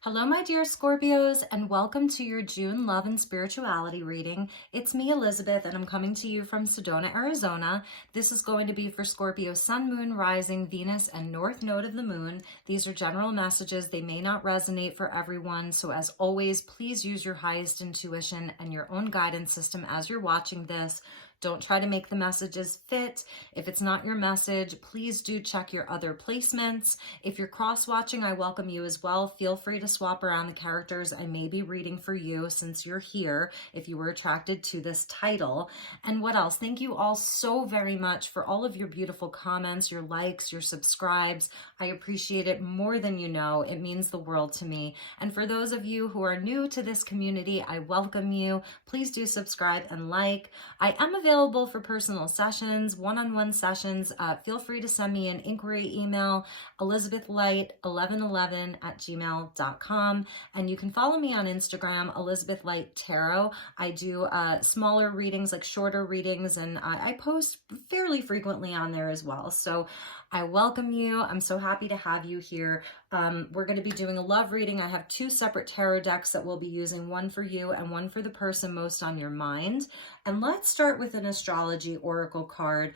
Hello, my dear Scorpios, and welcome to your June love and spirituality reading. It's me, Elizabeth, and I'm coming to you from Sedona, Arizona. This is going to be for Scorpio Sun, Moon, Rising, Venus, and North Node of the Moon. These are general messages. They may not resonate for everyone, so as always, please use your highest intuition and your own guidance system as you're watching this. Don't try to make the messages fit. If it's not your message, please do check your other placements. If you're cross-watching, I welcome you as well. Feel free to swap around the characters. I may be reading for you since you're here, if you were attracted to this title. And what else? Thank you all so very much for all of your beautiful comments, your likes, your subscribes. I appreciate it more than you know. It means the world to me. And for those of you who are new to this community, I welcome you. Please do subscribe and like. I am available for personal sessions, one-on-one sessions. Feel free to send me an inquiry email, elizabethlight1111@gmail.com. And you can follow me on Instagram, elizabethlighttarot. I do smaller readings, like shorter readings, and I post fairly frequently on there as well. So I welcome you. I'm so happy to have you here. We're going to be doing a love reading. I have two separate tarot decks that we'll be using, one for you and one for the person most on your mind. And let's start with an astrology oracle card.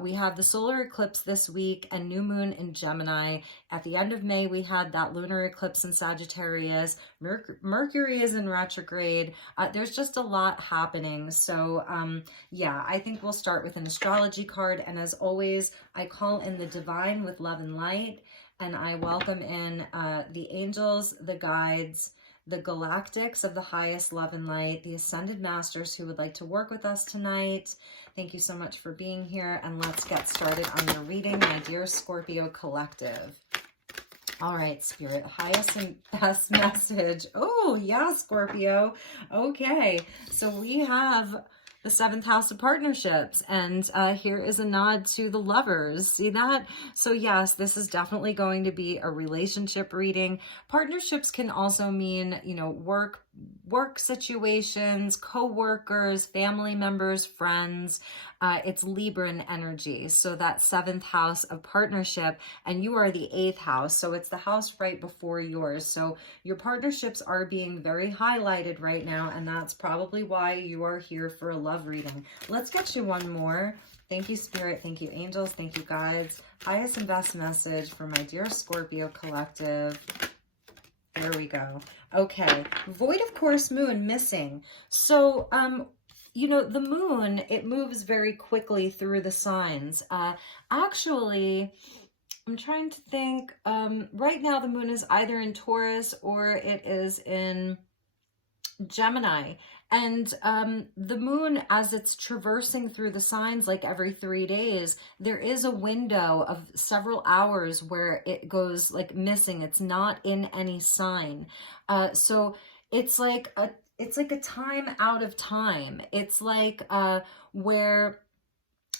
We have the solar eclipse this week and new moon in Gemini. At the end of May, we had that lunar eclipse in Sagittarius. Mercury is in retrograde. There's just a lot happening. So yeah, I think we'll start with an astrology card. And as always, I call in the divine with love and light. And I welcome in the angels, the guides, the galactics of the highest love and light, the ascended masters who would like to work with us tonight. Thank you so much for being here. And let's get started on your reading, my dear Scorpio collective. All right, Spirit, highest and best message. Oh, yeah, Scorpio. Okay, so we have the 7th house of partnerships, and here is a nod to the lovers. See that? So yes, this is definitely going to be a relationship reading. Partnerships can also mean, you know, work situations, co-workers, family members, friends. It's Libran energy. So that 7th house of partnership, and you are the 8th house. So it's the house right before yours. So your partnerships are being very highlighted right now. And that's probably why you are here for a love reading. Let's get you one more. Thank you, Spirit. Thank you, angels. Thank you, guides. Highest and best message for my dear Scorpio collective. There we go. Okay. Void of course moon missing. So, you know, the moon, it moves very quickly through the signs. Actually, I'm trying to think, right now the moon is either in Taurus or it is in Gemini. And the moon, as it's traversing through the signs like every 3 days, there is a window of several hours where it goes like missing. It's not in any sign. So it's like a time out of time. It's like where,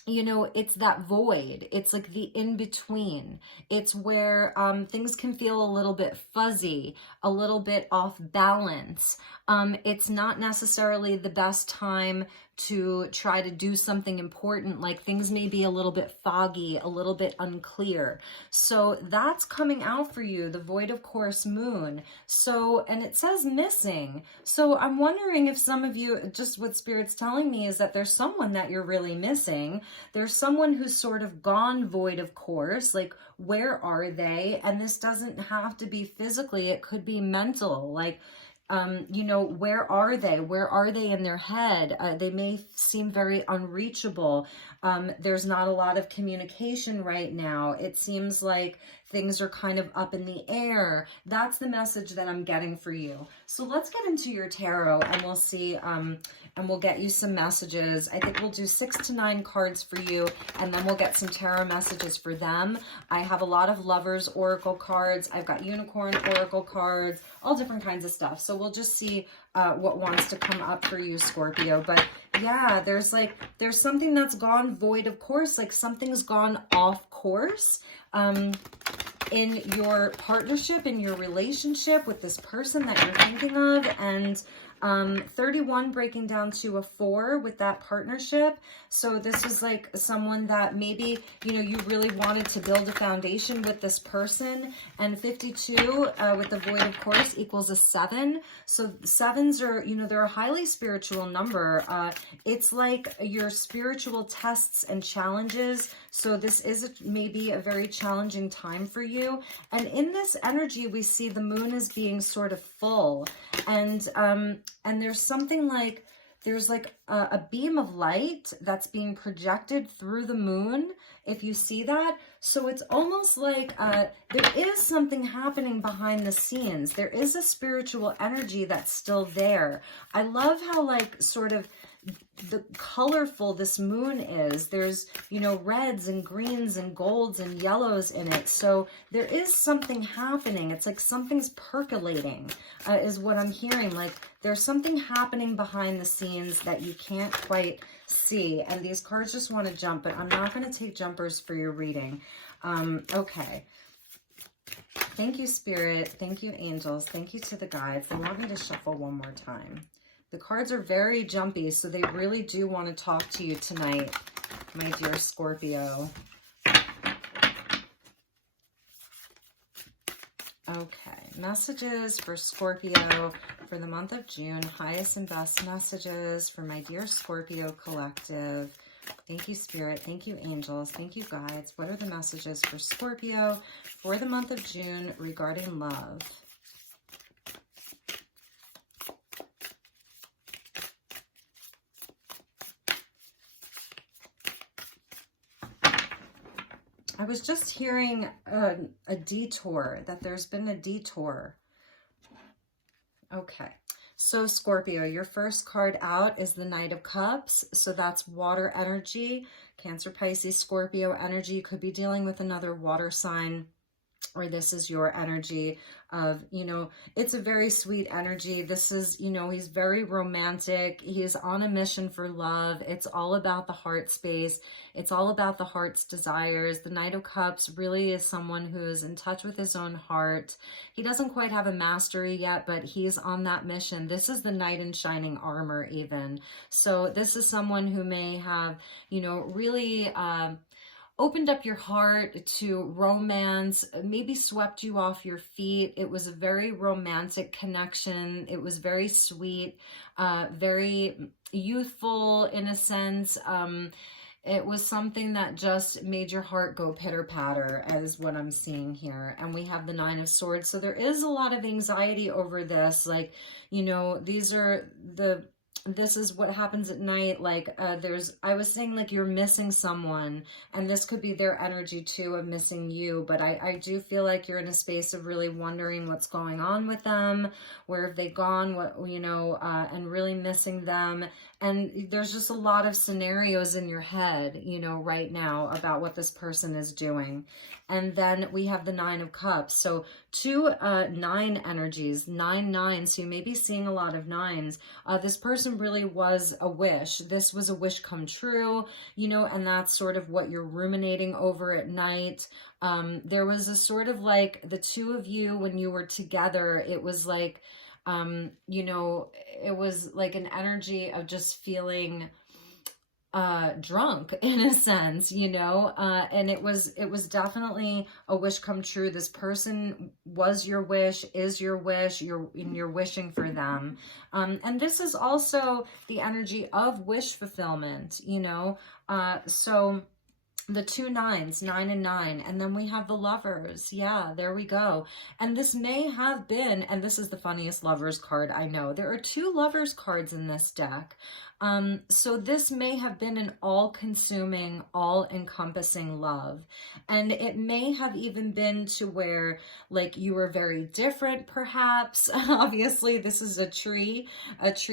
you know, it's that void. It's like the in-between. It's where things can feel a little bit fuzzy, a little bit off balance. It's not necessarily the best time to try to do something important. Like things may be a little bit foggy, a little bit unclear. So that's coming out for you, the void of course moon. So, and it says missing. So I'm wondering if some of you, just what Spirit's telling me is that there's someone that you're really missing. There's someone who's sort of gone void of course, like where are they? And this doesn't have to be physically, it could be mental, like, you know, where are they? Where are they in their head? They may seem very unreachable. There's not a lot of communication right now. It seems like things are kind of up in the air. That's the message that I'm getting for you. So let's get into your tarot and we'll see, and we'll get you some messages. I think we'll do 6 to 9 cards for you, and then we'll get some tarot messages for them. I have a lot of lovers oracle cards. I've got unicorn oracle cards, all different kinds of stuff. So we'll just see what wants to come up for you, Scorpio. But yeah, there's something that's gone void of course, like something's gone off course in your partnership, in your relationship with this person that you're thinking of. And 31 breaking down to a 4 with that partnership. So this is like someone that maybe, you know, you really wanted to build a foundation with this person. And 52 with the void, of course, equals a 7. So 7s are, you know, they're a highly spiritual number. It's like your spiritual tests and challenges. So this is maybe a very challenging time for you. And in this energy, we see the moon as being sort of full. And there's something like, there's like a beam of light that's being projected through the moon, if you see that. So it's almost like there is something happening behind the scenes. There is a spiritual energy that's still there. I love how like sort of the colorful this moon is. There's, you know, reds and greens and golds and yellows in it. So there is something happening. It's like something's percolating is what I'm hearing. Like there's something happening behind the scenes that you can't quite see. And these cards just want to jump, but I'm not going to take jumpers for your reading. Okay. Thank you, Spirit. Thank you, angels. Thank you to the guides. They want me to shuffle one more time. The cards are very jumpy, so they really do want to talk to you tonight, my dear Scorpio. Okay, messages for Scorpio for the month of June. Highest and best messages for my dear Scorpio collective. Thank you, Spirit. Thank you, angels. Thank you, guides. What are the messages for Scorpio for the month of June regarding love? I was just hearing a detour, that there's been a detour. Okay, so Scorpio, your first card out is the Knight of Cups. So that's water energy, Cancer, Pisces, Scorpio energy. You could be dealing with another water sign, or this is your energy of, you know, it's a very sweet energy. This is, you know, he's very romantic. He is on a mission for love. It's all about the heart space. It's all about the heart's desires. The Knight of Cups really is someone who is in touch with his own heart. He doesn't quite have a mastery yet, but he's on that mission. This is the knight in shining armor even. So this is someone who may have, you know, really opened up your heart to romance, maybe swept you off your feet. It was a very romantic connection. It was very sweet, very youthful in a sense. It was something that just made your heart go pitter-patter, as what I'm seeing here. And we have the Nine of Swords. So there is a lot of anxiety over this. Like, you know, this is what happens at night. Like I was saying, like, you're missing someone, and this could be their energy too of missing you. But I do feel like you're in a space of really wondering what's going on with them, where have they gone, what, you know, and really missing them. And there's just a lot of scenarios in your head, you know, right now about what this person is doing. And then we have the Nine of Cups. So 2 9 energies, 9 so you may be seeing a lot of 9s. This person really was a wish. This was a wish come true, you know, and that's sort of what you're ruminating over at night. There was a sort of like the two of you when you were together, it was like, you know, it was like an energy of just feeling drunk in a sense, you know, and it was definitely a wish come true. This person was your wish, is your wish, you're wishing for them. And this is also the energy of wish fulfillment, you know, so the 2 9s, 9 and 9, and then we have the Lovers. Yeah, there we go. And this may have been, and this is the funniest Lovers card I know. There are 2 Lovers cards in this deck. So this may have been an all-consuming, all-encompassing love. And it may have even been to where, like, you were very different, perhaps. Obviously, this is a tree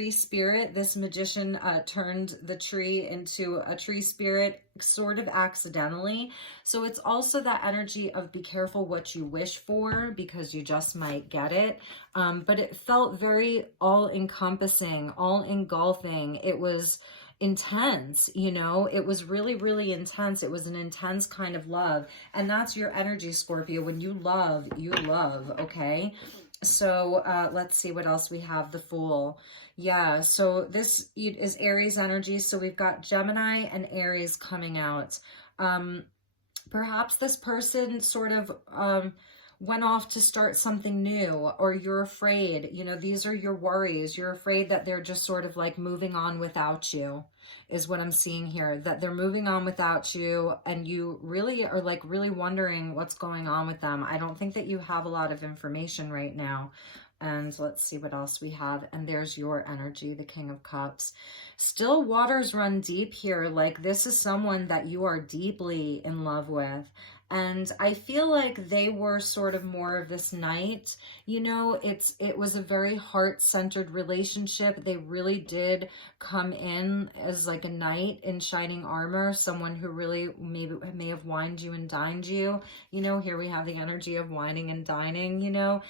spirit. This magician turned the tree into a tree spirit sort of accidentally. So it's also that energy of be careful what you wish for, because you just might get it. But it felt very all-encompassing, all-engulfing. It was intense, you know, it was really, really intense. It was an intense kind of love. And that's your energy, Scorpio. When you love, okay? So let's see what else we have. The Fool. Yeah, so this is Aries energy. So we've got Gemini and Aries coming out. Perhaps this person sort of went off to start something new, or you're afraid, you know, these are your worries. You're afraid that they're just sort of like moving on without you, is what I'm seeing here, that they're moving on without you, and you really are like really wondering what's going on with them. I don't think that you have a lot of information right now. And let's see what else we have. And there's your energy, the King of Cups. Still waters run deep here. Like this is someone that you are deeply in love with. And I feel like they were sort of more of this knight. You know, it was a very heart-centered relationship. They really did come in as like a knight in shining armor, someone who really may have wined you and dined you. You know, here we have the energy of wining and dining, you know,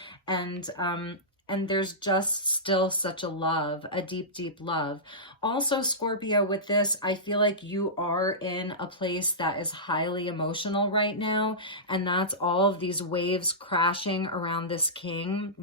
and there's just still such a love, a deep, deep love. Also, Scorpio, with this, I feel like you are in a place that is highly emotional right now. And that's all of these waves crashing around this king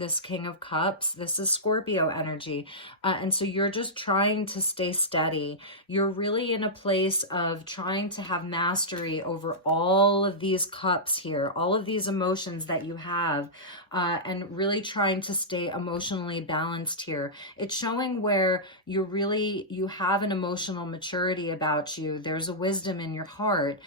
of cups. This is Scorpio energy. And so you're just trying to stay steady. You're really in a place of trying to have mastery over all of these cups here, all of these emotions that you have. And really trying to stay emotionally balanced here. It's showing where you have an emotional maturity about you. There's a wisdom in your heart.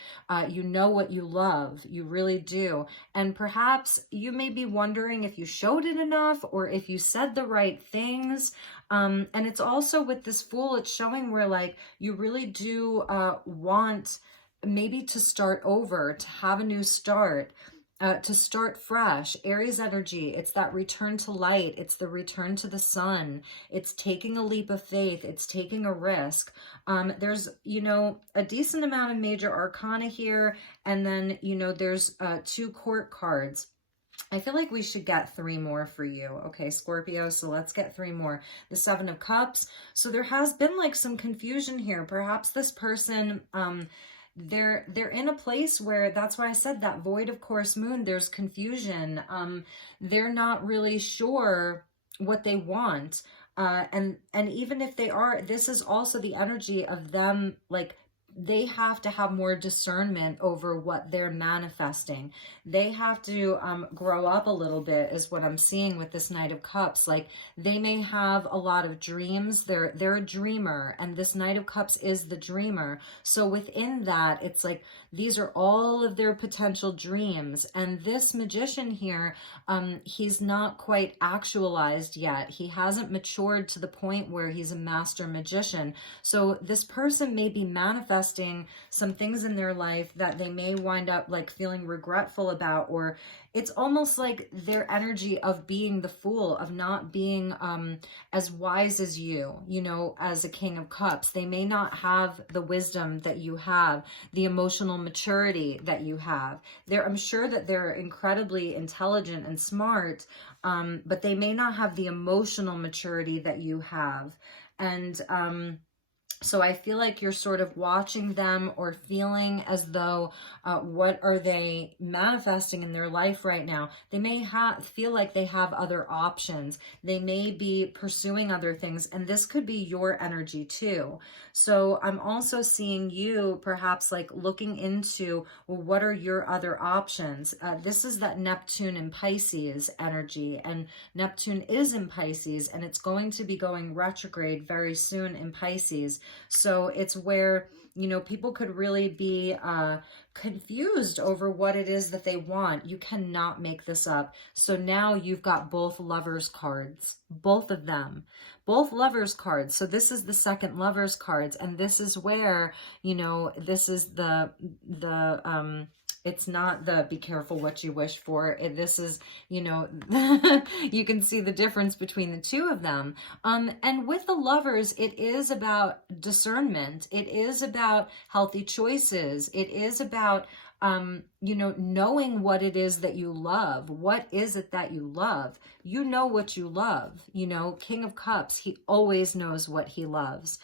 You know what you love. You really do. And perhaps you may be wondering if you showed it enough or if you said the right things. And it's also with this Fool, it's showing where like you really do want maybe to start over, to have a new start. To start fresh. Aries energy, it's that return to light. It's the return to the sun. It's taking a leap of faith. It's taking a risk. There's, you know, a decent amount of major arcana here. And then, you know, there's 2 court cards. I feel like we should get 3 more for you. Okay, Scorpio, so let's get 3 more. The 7 of Cups. So there has been like some confusion here. Perhaps this person, they're in a place where, that's why I said that void of course moon, there's confusion. They're not really sure what they want. And even if they are, this is also the energy of them, like they have to have more discernment over what they're manifesting. They have to grow up a little bit, is what I'm seeing with this Knight of Cups. Like they may have a lot of dreams. They're a dreamer, and this Knight of Cups is the dreamer. So within that, it's like these are all of their potential dreams. And this Magician here, he's not quite actualized yet. He hasn't matured to the point where he's a master magician. So this person may be manifesting some things in their life that they may wind up like feeling regretful about, or it's almost like their energy of being the Fool, of not being as wise as you know, as a King of Cups. They may not have the wisdom that you have, the emotional maturity that you have. I'm sure that they're incredibly intelligent and smart, but they may not have the emotional maturity that you have. And so I feel like you're sort of watching them or feeling as though, what are they manifesting in their life right now? They may feel like they have other options. They may be pursuing other things, and this could be your energy too. So I'm also seeing you perhaps like looking into, well, what are your other options? This is that Neptune and Pisces energy, and Neptune is in Pisces, and it's going to be going retrograde very soon in Pisces. So it's where, you know, people could really be confused over what it is that they want. You cannot make this up. So now you've got both Lovers cards, both of them, both Lovers cards. So this is the second Lovers cards, and this is where, you know, this is it's not the be careful what you wish for. This is, you know, you can see the difference between the two of them. And with the Lovers, it is about discernment. It is about healthy choices. It is about, you know, knowing what it is that you love. What is it that you love? You know what you love. You know, King of Cups, he always knows what he loves.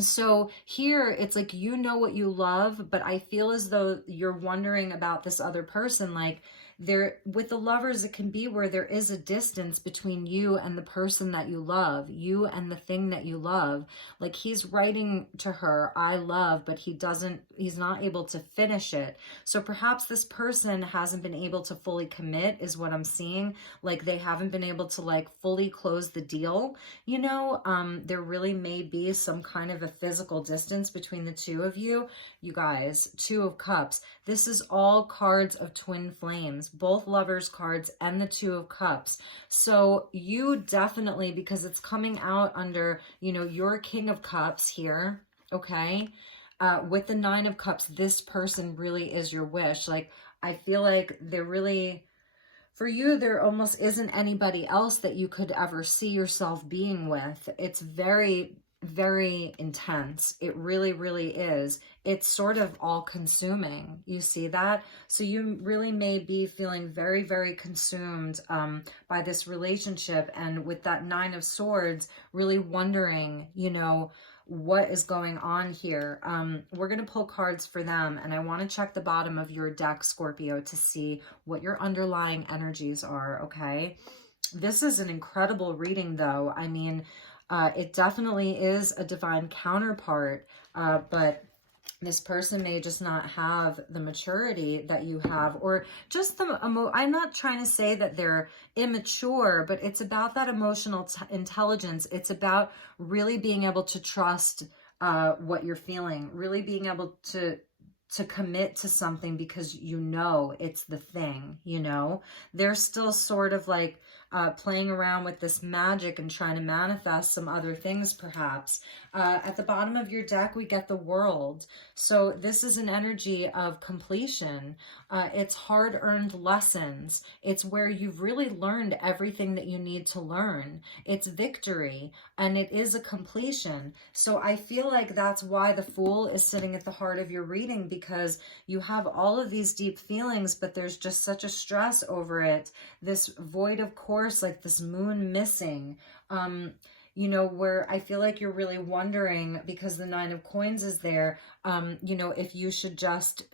So here it's like, you know what you love, but I feel as though you're wondering about this other person. Like there, with the Lovers, it can be where there is a distance between you and the person that you love, you and the thing that you love. Like he's writing to her, I love, but he's not able to finish it. So perhaps this person hasn't been able to fully commit, is what I'm seeing. Like they haven't been able to like fully close the deal. You know, there really may be some kind of a physical distance between the two of you. You guys, Two of Cups. This is all cards of twin flames, both Lovers cards and the Two of Cups. So you definitely, because it's coming out under, you know, your King of Cups here, okay? With the Nine of Cups, this person really is your wish. Like, I feel like they're really, for you, there almost isn't anybody else that you could ever see yourself being with. It's very, very intense. It really, really is. It's sort of all consuming. You see that? So you really may be feeling very, very consumed by this relationship. And with that Nine of Swords, really wondering, you know, what is going on here. We're going to pull cards for them, and I want to check the bottom of your deck, Scorpio, to see what your underlying energies are, okay? This is an incredible reading, though. I mean, it definitely is a divine counterpart, but this person may just not have the maturity that you have, or just I'm not trying to say that they're immature, but it's about that emotional intelligence. It's about really being able to trust what you're feeling, really being able to commit to something because you know it's the thing, you know? They're still sort of like playing around with this magic and trying to manifest some other things, perhaps. At the bottom of your deck, we get the World. So this is an energy of completion. It's hard-earned lessons. It's where you've really learned everything that you need to learn. It's victory, and it is a completion. So I feel like that's why the Fool is sitting at the heart of your reading, because you have all of these deep feelings, but there's just such a stress over it. This void of course, like this moon missing, you know, where I feel like you're really wondering, because the Nine of Coins is there, you know, if you should just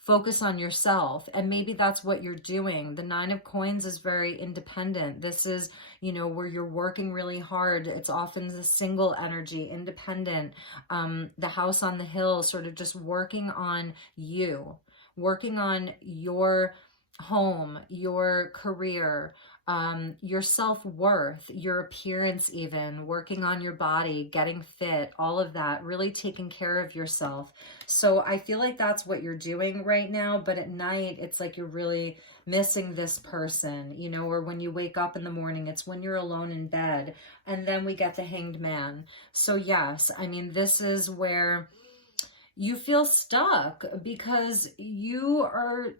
focus on yourself. And maybe that's what you're doing. The Nine of Coins is very independent. This is, you know, where you're working really hard. It's often the single energy, independent. The House on the Hill, sort of just working on you, working on your home, your career, your self-worth, your appearance, even working on your body, getting fit, all of that, really taking care of yourself. So I feel like that's what you're doing right now, but at night it's like you're really missing this person, you know, or when you wake up in the morning, it's when you're alone in bed. And then we get the Hanged Man. So yes, I mean, this is where you feel stuck, because you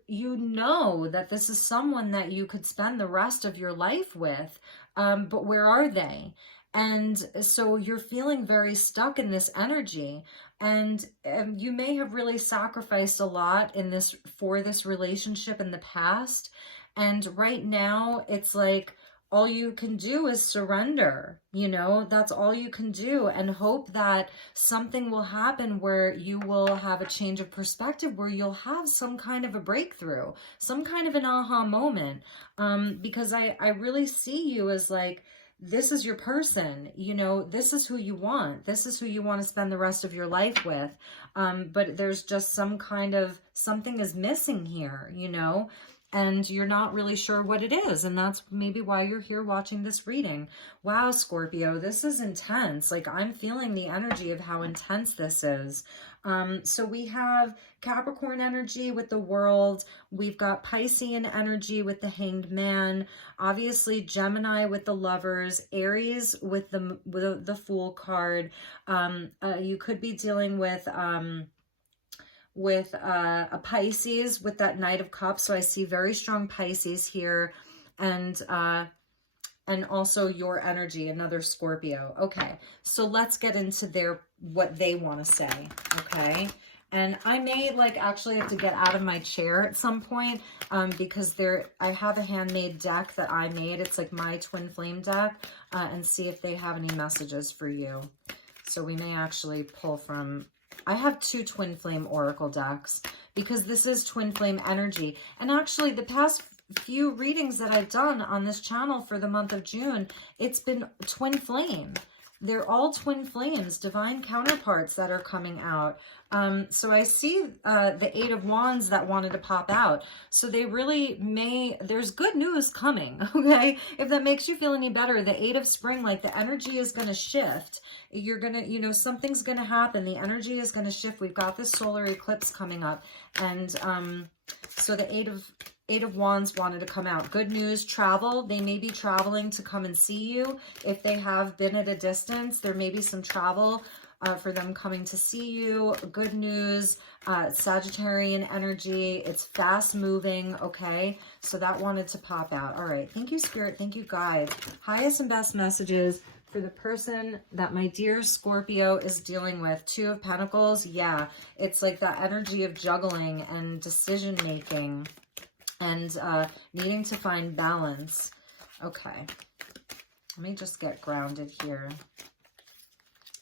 know that this is someone that you could spend the rest of your life with, but where are they? And so you're feeling very stuck in this energy, and you may have really sacrificed a lot in this for this relationship in the past, and right now it's like all you can do is surrender, you know, that's all you can do, and hope that something will happen where you will have a change of perspective, where you'll have some kind of a breakthrough, some kind of an aha moment, because I really see you as like, this is your person, you know, this is who you want. This is who you want to spend the rest of your life with. But there's just some kind of, something is missing here, you know, and you're not really sure what it is. And that's maybe why you're here watching this reading. Wow, Scorpio, this is intense. Like, I'm feeling the energy of how intense this is. So we have Capricorn energy with the World. We've got Piscean energy with the Hanged Man. Obviously, Gemini with the Lovers. Aries with the Fool card. You could be dealing with a Pisces with that Knight of Cups. So I see very strong Pisces here, and also your energy, another Scorpio. Okay, so let's get into what they want to say, okay? And I may actually have to get out of my chair at some point, because I have a handmade deck that I made. It's like my twin flame deck, and see if they have any messages for you. So we may actually pull from I have 2 twin flame oracle decks because this is twin flame energy. And actually the past few readings that I've done on this channel for the month of June, it's been twin flame. They're all twin flames, divine counterparts that are coming out. So I see the 8 of Wands that wanted to pop out. So they really may, there's good news coming, okay? If that makes you feel any better, the 8 of Spring, like the energy is going to shift. You're going to, you know, something's going to happen. The energy is going to shift. We've got this solar eclipse coming up. And so the 8 of Wands wanted to come out. Good news, travel. They may be traveling to come and see you. If they have been at a distance, there may be some travel for them coming to see you. Good news, Sagittarian energy. It's fast moving, okay? So that wanted to pop out. All right, thank you, Spirit. Thank you, Guide. Highest and best messages for the person that my dear Scorpio is dealing with. 2 of Pentacles, yeah. It's like that energy of juggling and decision making and needing to find balance. Okay, let me just get grounded here.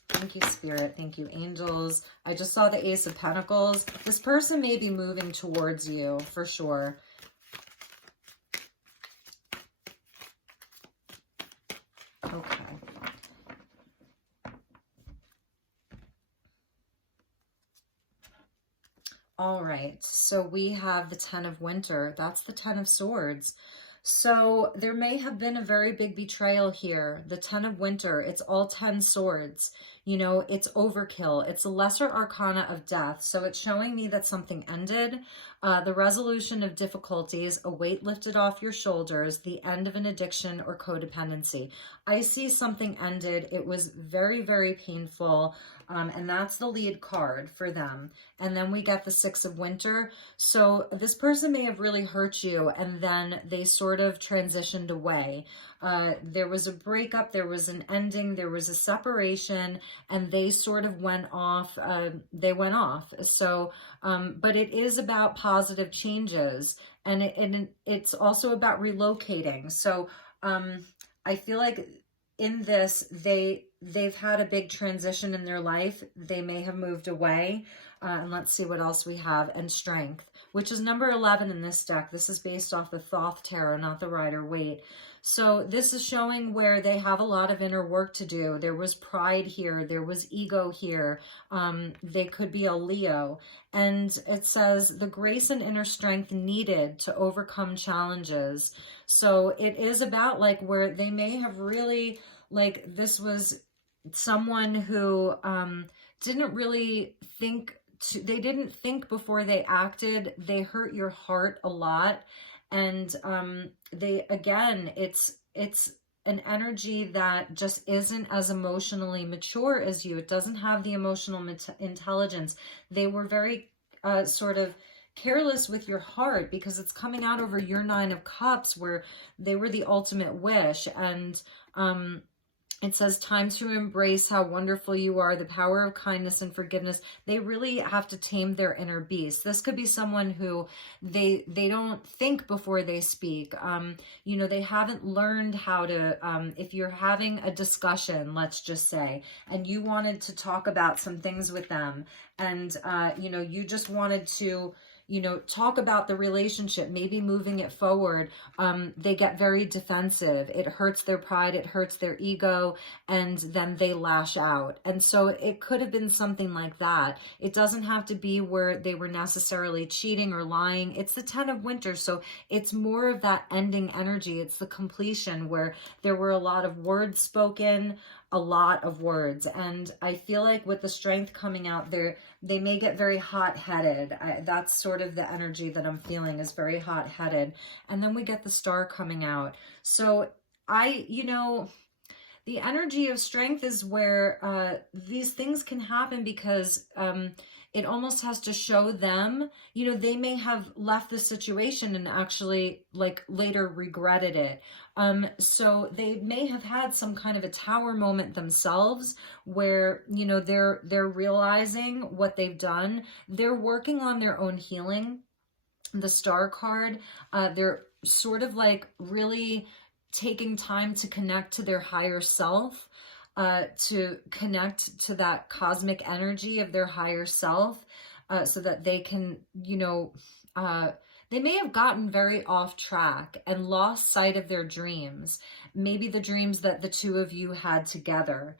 Thank you, Spirit. Thank you, angels. I just saw the Ace of Pentacles. This person may be moving towards you for sure. Okay. All right, so we have the 10 of Winter. That's the 10 of Swords. So there may have been a very big betrayal here. The 10 of Winter, it's all 10 swords. You know, it's overkill. It's a lesser arcana of death. So it's showing me that something ended. The resolution of difficulties, a weight lifted off your shoulders, the end of an addiction or codependency. I see something ended. It was very, very painful. And that's the lead card for them. And then we get the 6 of Winter. So this person may have really hurt you and then they sort of transitioned away. There was a breakup, there was an ending, there was a separation, and they sort of went off. They went off. So, but it is about positive changes, and it's also about relocating. So I feel like in this, they've had a big transition in their life. They may have moved away. And let's see what else we have. And Strength, which is number 11 in this deck. This is based off the Thoth Tarot, not the Rider-Waite. So this is showing where they have a lot of inner work to do. There was pride here. There was ego here. They could be a Leo. And it says the grace and inner strength needed to overcome challenges. So it is about like where they may have really, like this was someone who didn't really think, they didn't think before they acted. They hurt your heart a lot. And they, again, it's an energy that just isn't as emotionally mature as you. It doesn't have the emotional intelligence. They were very sort of careless with your heart because it's coming out over your 9 of Cups where they were the ultimate wish. And it says, time to embrace how wonderful you are, the power of kindness and forgiveness. They really have to tame their inner beast. This could be someone who they don't think before they speak. You know, they haven't learned how to, if you're having a discussion, let's just say, and you wanted to talk about some things with them, and, you know, you just wanted to, you know, talk about the relationship, maybe moving it forward, they get very defensive. It hurts their pride, it hurts their ego, and then they lash out. And so it could have been something like that. It doesn't have to be where they were necessarily cheating or lying. It's the 10 of Winter, so it's more of that ending energy. It's the completion where there were a lot of words spoken, a lot of words. And I feel like with the Strength coming out there, they may get very hot-headed. That's sort of the energy that I'm feeling, is very hot-headed. And then we get the Star coming out. So you know, the energy of Strength is where these things can happen because it almost has to show them, you know, they may have left the situation and actually like later regretted it. So they may have had some kind of a tower moment themselves where, you know, they're realizing what they've done. They're working on their own healing. The Star card, they're sort of like really taking time to connect to their higher self. to connect to that cosmic energy of their higher self, so that they can, they may have gotten very off track and lost sight of their dreams, maybe the dreams that the two of you had together.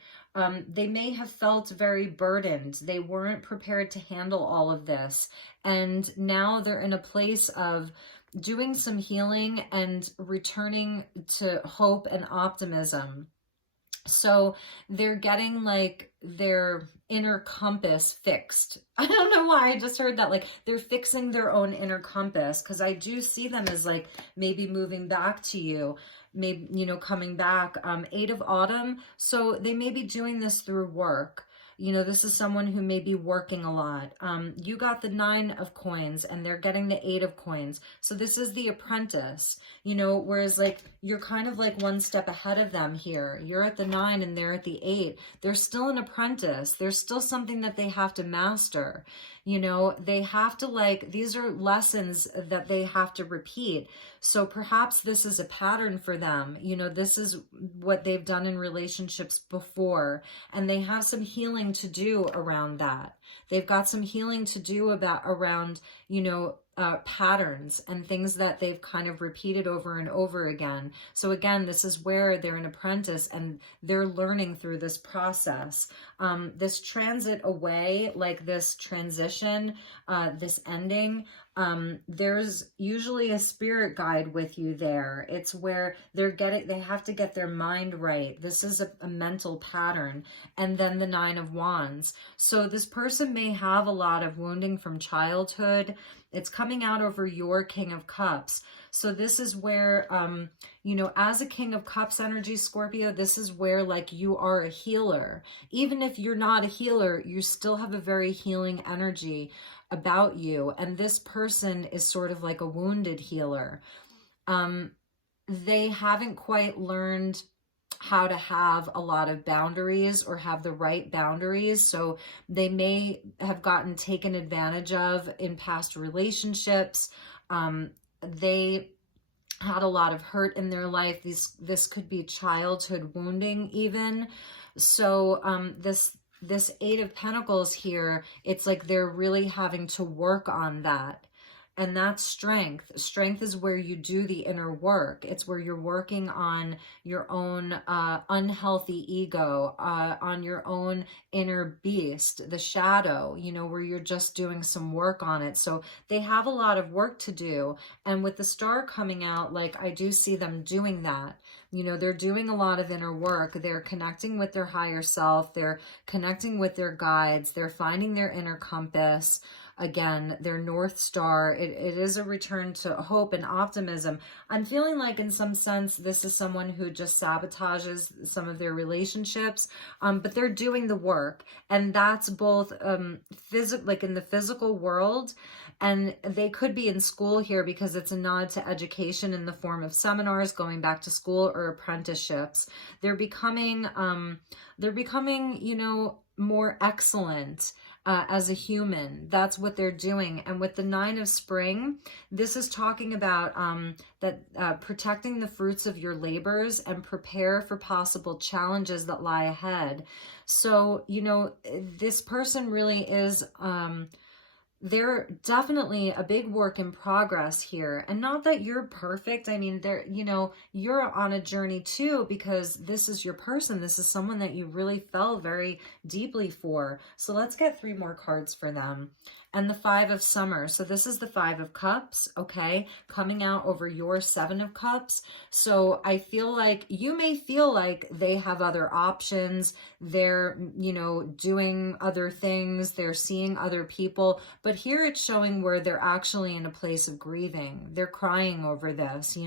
They may have felt very burdened. They weren't prepared to handle all of this. And now they're in a place of doing some healing and returning to hope and optimism. So they're getting like their inner compass fixed. I don't know why I just heard that. Like they're fixing their own inner compass, because I do see them as like maybe moving back to you, maybe, coming back. 8 of Autumn. So they may be doing this through work. This is someone who may be working a lot. You got the 9 of coins and they're getting the 8 of coins. So this is the apprentice, whereas like you're kind of like one step ahead of them here. You're at the 9 and they're at the 8. They're still an apprentice. There's still something that they have to master. They have to these are lessons that they have to repeat. So perhaps this is a pattern for them. This is what they've done in relationships before, and they have some healing to do around that. They've got some healing to do around, patterns and things that they've kind of repeated over and over again. So again, this is where they're an apprentice and they're learning through this process. This transit away, like this transition, this ending, there's usually a spirit guide with you there. It's where they have to get their mind right. This is a mental pattern. And then the 9 of Wands. So this person may have a lot of wounding from childhood. It's coming out over your King of Cups. So this is where, as a King of Cups energy, Scorpio, this is where like you are a healer. Even if you're not a healer, you still have a very healing energy about you. And this person is sort of like a wounded healer. They haven't quite learned how to have a lot of boundaries or have the right boundaries. So they may have gotten taken advantage of in past relationships. They had a lot of hurt in their life. This could be childhood wounding even. So this 8 of Pentacles here, it's like they're really having to work on that. And that's strength. Strength is where you do the inner work. It's where you're working on your own unhealthy ego, on your own inner beast, the shadow, where you're just doing some work on it. So they have a lot of work to do. And with the star coming out, like I do see them doing that. They're doing a lot of inner work. They're connecting with their higher self. They're connecting with their guides. They're finding their inner compass. Again, their North Star. It is a return to hope and optimism. I'm feeling like in some sense, this is someone who just sabotages some of their relationships, but they're doing the work. And that's both like in the physical world, and they could be in school here because it's a nod to education in the form of seminars, going back to school, or apprenticeships. They're becoming, more excellent as a human. That's what they're doing. And with the 9 of Spring, this is talking about protecting the fruits of your labors and prepare for possible challenges that lie ahead. So, this person really is... they're definitely a big work in progress here. And not that you're perfect. I mean, you're on a journey too, because this is your person. This is someone that you really fell very deeply for. So let's get 3 more cards for them. And the 5 of Summer. So this is the 5 of Cups, okay? Coming out over your 7 of Cups. So I feel like you may feel like they have other options. They're, doing other things. They're seeing other people. But here it's showing where they're actually in a place of grieving. They're crying over this,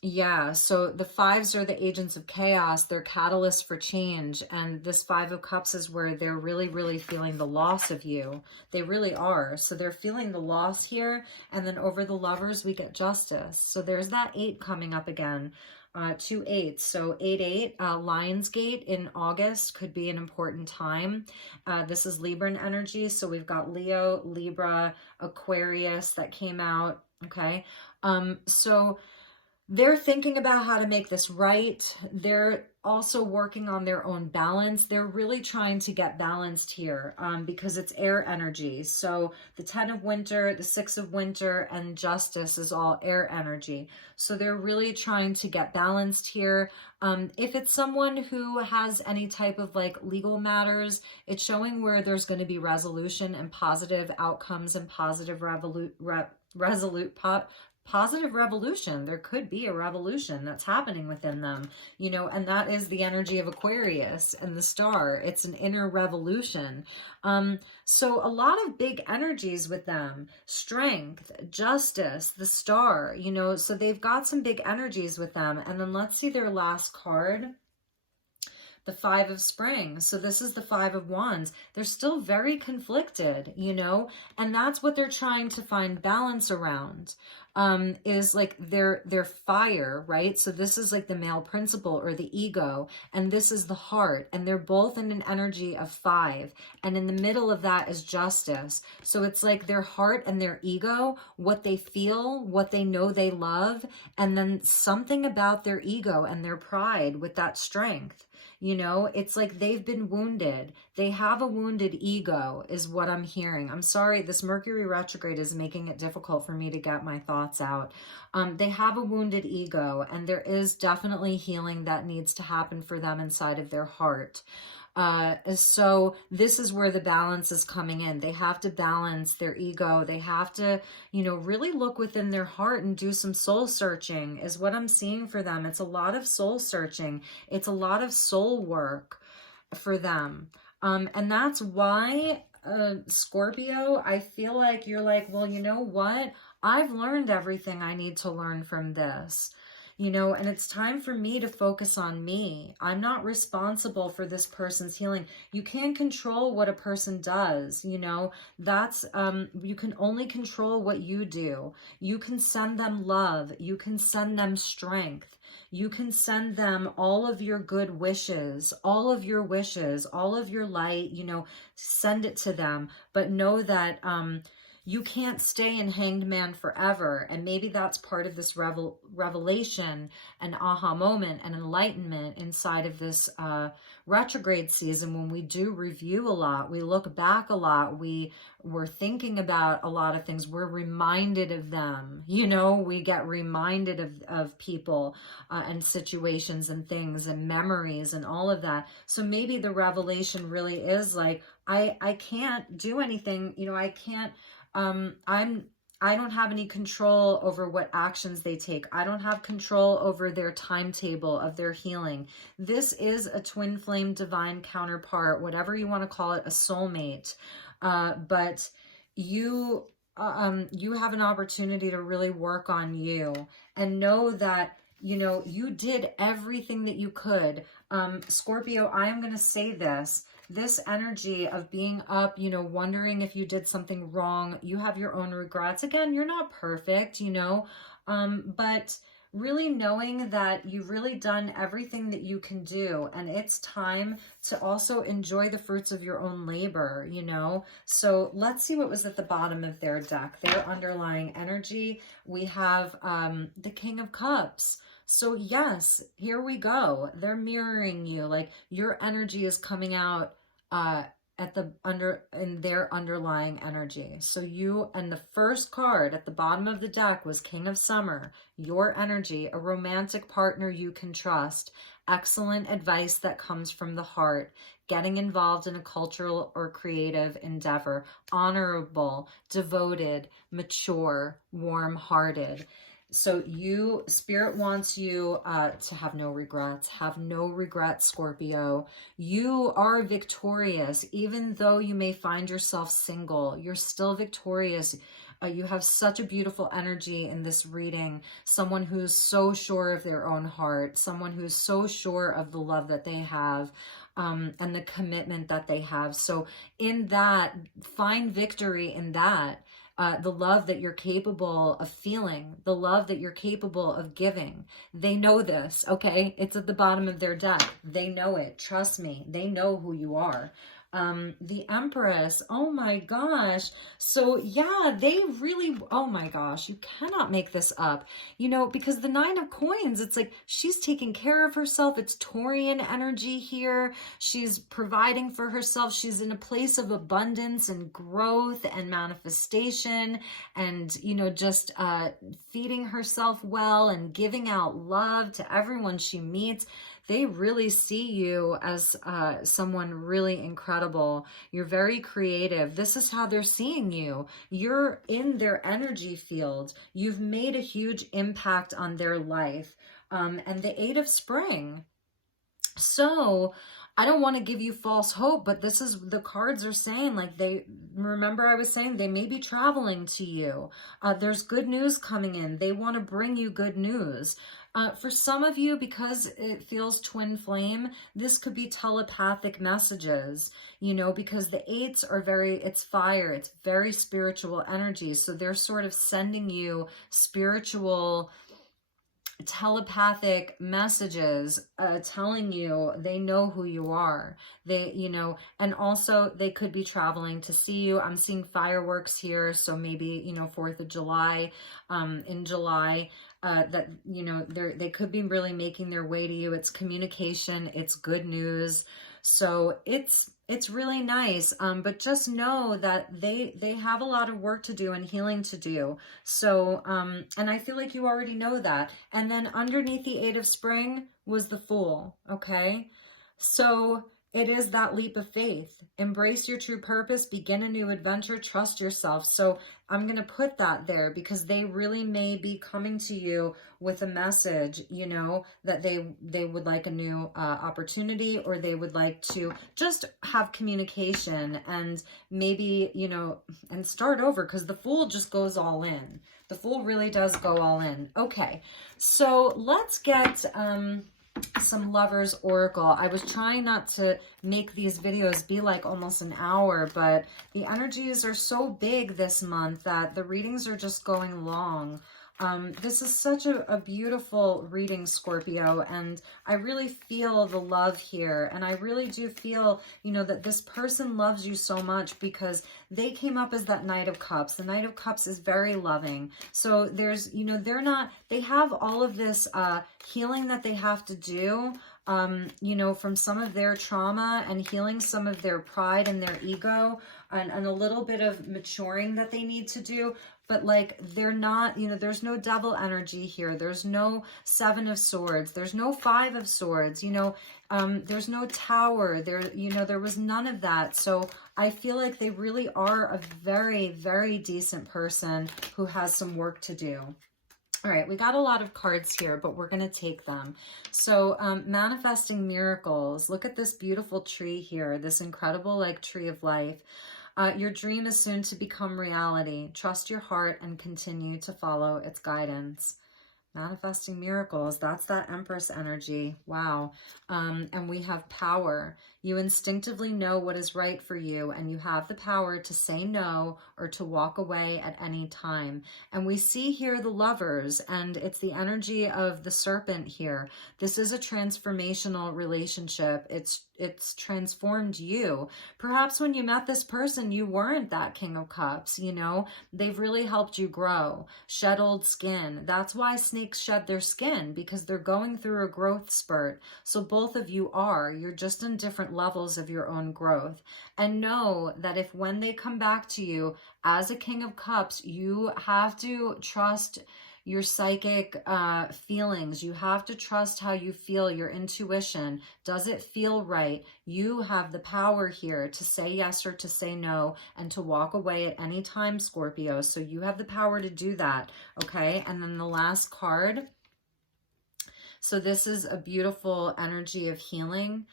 yeah, so the 5s are the agents of chaos. They're catalysts for change. And this 5 of Cups is where they're really, really feeling the loss of you. They really are. So they're feeling the loss here. And then over the Lovers, we get Justice. So there's that 8 coming up again. 2 8s. So 8-8, Lionsgate in August could be an important time. This is Libran energy. So we've got Leo, Libra, Aquarius that came out. Okay. So They're thinking about how to make this right. They're also working on their own balance. They're really trying to get balanced here because it's air energy. So the 10 of winter, the 6 of winter, and justice is all air energy. So they're really trying to get balanced here. If it's someone who has any type of like legal matters, it's showing where there's going to be resolution and positive outcomes and positive positive revolution. There could be a revolution that's happening within them, you know, and that is the energy of Aquarius and the star. It's an inner revolution. So a lot of big energies with them: strength, justice, the star, you know, so they've got some big energies with them. And then let's see their last card. The 5 of Spring. So this is the 5 of Wands. They're still very conflicted, you know, and that's what they're trying to find balance around. Is like their fire, right? So this is like the male principle or the ego, and this is the heart, and they're both in an energy of 5, and in the middle of that is justice. So it's like their heart and their ego, what they feel, what they know they love, and then something about their ego and their pride with that strength. You know, it's like they've been wounded. They have a wounded ego is what I'm hearing. I'm sorry, this Mercury retrograde is making it difficult for me to get my thoughts out. They have a wounded ego, and there is definitely healing that needs to happen for them inside of their heart. So this is where the balance is coming in. They have to balance their ego. They have to, you know, really look within their heart and do some soul searching is what I'm seeing for them. It's a lot of soul searching. It's a lot of soul work for them. And that's why, Scorpio, I feel like you're like, well, you know what? I've learned everything I need to learn from this. You know, and it's time for me to focus on me. I'm not responsible for this person's healing. You can't control what a person does, you know. That's, you can only control what you do. You can send them love. You can send them strength. You can send them all of your good wishes, all of your wishes, all of your light, you know, send it to them. But know that, you can't stay in Hanged Man forever. And maybe that's part of this revelation and aha moment and enlightenment inside of this retrograde season. When we do review a lot, we look back a lot, we're thinking about a lot of things, we're reminded of them, you know, we get reminded of people and situations and things and memories and all of that. So maybe the revelation really is like, I can't do anything, you know, I can't, I don't have any control over what actions they take. I don't have control over their timetable of their healing. This is a twin flame divine counterpart, whatever you want to call it, a soulmate. But you have an opportunity to really work on you and know that, you know, you did everything that you could. Scorpio, I am going to say this energy of being up, you know, wondering if you did something wrong, you have your own regrets. Again, you're not perfect, you know, but really knowing that you've really done everything that you can do, and it's time to also enjoy the fruits of your own labor, you know. So let's see what was at the bottom of their deck, their underlying energy. We have the King of Cups. So yes, here we go. They're mirroring you, like your energy is coming out in their underlying energy. So you, and the first card at the bottom of the deck was King of Summer, your energy, a romantic partner you can trust, excellent advice that comes from the heart, getting involved in a cultural or creative endeavor, honorable, devoted, mature, warm-hearted. So you, Spirit wants you to have no regrets. Have no regrets, Scorpio. You are victorious. Even though you may find yourself single, you're still victorious. You have such a beautiful energy in this reading. Someone who's so sure of their own heart. Someone who's so sure of the love that they have. And the commitment that they have. So in that, find victory in that. The love that you're capable of feeling, the love that you're capable of giving. They know this, okay? It's at the bottom of their deck. They know it. Trust me. They know who you are. The Empress. Oh my gosh. So yeah, they really, oh my gosh, you cannot make this up, you know, because the Nine of Coins, it's like she's taking care of herself. It's Taurian energy here. She's providing for herself. She's in a place of abundance and growth and manifestation, and, you know, just feeding herself well and giving out love to everyone she meets. They really see you as someone really incredible. You're very creative. This is how they're seeing you. You're in their energy field. You've made a huge impact on their life. And the Eight of Spring. So I don't want to give you false hope, but this is, the cards are saying, like, they, remember I was saying they may be traveling to you. There's good news coming in. They want to bring you good news. For some of you, because it feels twin flame, this could be telepathic messages, you know, because the eights are very, it's fire, it's very spiritual energy. So they're sort of sending you spiritual, telepathic messages, telling you they know who you are. They, you know, and also they could be traveling to see you. I'm seeing fireworks here. So maybe, you know, 4th of July, in July, that, you know, they could be really making their way to you. It's communication, it's good news. So it's really nice. But just know that they have a lot of work to do and healing to do. So, and I feel like you already know that. And then underneath the Eight of Spring was the Fool. Okay. So it is that leap of faith. Embrace your true purpose, begin a new adventure, trust yourself. So I'm going to put that there because they really may be coming to you with a message, you know, that they would like a new opportunity, or they would like to just have communication and maybe, you know, and start over, because the Fool just goes all in. The Fool really does go all in. Okay, so let's get some Lovers Oracle. I was trying not to make these videos be like almost an hour, but the energies are so big this month that the readings are just going long. This is such a beautiful reading, Scorpio, and I really feel the love here. And I really do feel, you know, that this person loves you so much because they came up as that Knight of Cups. The Knight of Cups is very loving. So there's, you know, they have all of this healing that they have to do, you know, from some of their trauma, and healing some of their pride and their ego, and a little bit of maturing that they need to do. But like, they're not, you know, there's no devil energy here. There's no Seven of Swords. There's no Five of Swords, you know, there's no Tower there, you know, there was none of that. So I feel like they really are a very, very decent person who has some work to do. All right, we got a lot of cards here, but we're going to take them. So manifesting miracles. Look at this beautiful tree here, this incredible like tree of life. Your dream is soon to become reality. Trust your heart and continue to follow its guidance. Manifesting miracles. That's that Empress energy. Wow. And we have power. You instinctively know what is right for you, and you have the power to say no or to walk away at any time. And we see here the Lovers, and it's the energy of the Serpent here. This is a transformational relationship. It's transformed you. Perhaps when you met this person, you weren't that King of Cups, you know? They've really helped you grow. Shed old skin. That's why snakes shed their skin, because they're going through a growth spurt. So both of you are. You're just in different levels of your own growth. And know that if when they come back to you as a King of Cups, you have to trust your psychic feelings. You have to trust how you feel, your intuition. Does it feel right? You have the power here to say yes or to say no, and to walk away at any time, Scorpio. So you have the power to do that, okay? And then the last card. So this is a beautiful energy of healing.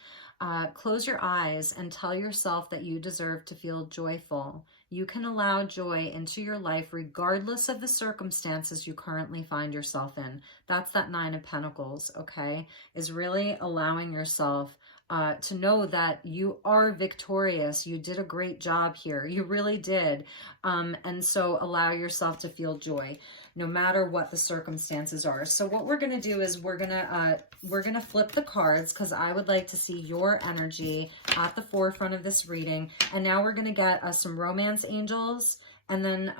Close your eyes and tell yourself that you deserve to feel joyful. You can allow joy into your life regardless of the circumstances you currently find yourself in. That's that Nine of Pentacles, okay? Is really allowing yourself to know that you are victorious. You did a great job here. You really did. And so allow yourself to feel joy. no matter what the circumstances are. So what we're going to do is we're going to flip the cards, because I would like to see your energy at the forefront of this reading. And now we're going to get some romance angels, and then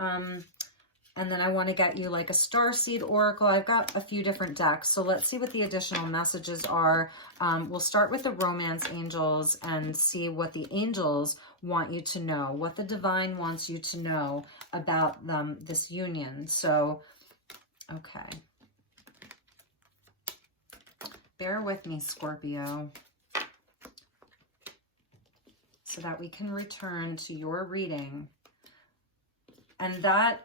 I want to get you like a starseed oracle. I've got a few different decks, so let's see what the additional messages are. We'll start with the romance angels and see what the angels want you to know, what the divine wants you to know about this union. So, okay. Bear with me, Scorpio, so that we can return to your reading. And that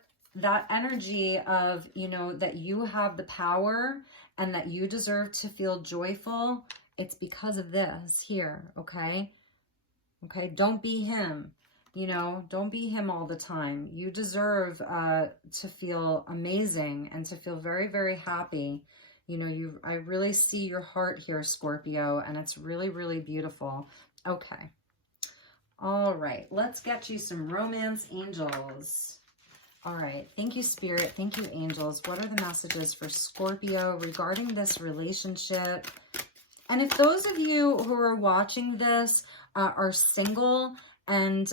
energy of, you know, that you have the power and that you deserve to feel joyful, it's because of this here, okay? Okay, don't be him, you know, don't be him all the time. You deserve to feel amazing and to feel very, very happy. You know, I really see your heart here, Scorpio, and it's really, really beautiful. Okay. All right, let's get you some romance angels. All right, thank you, Spirit. Thank you, angels. What are the messages for Scorpio regarding this relationship? And if those of you who are watching this are single and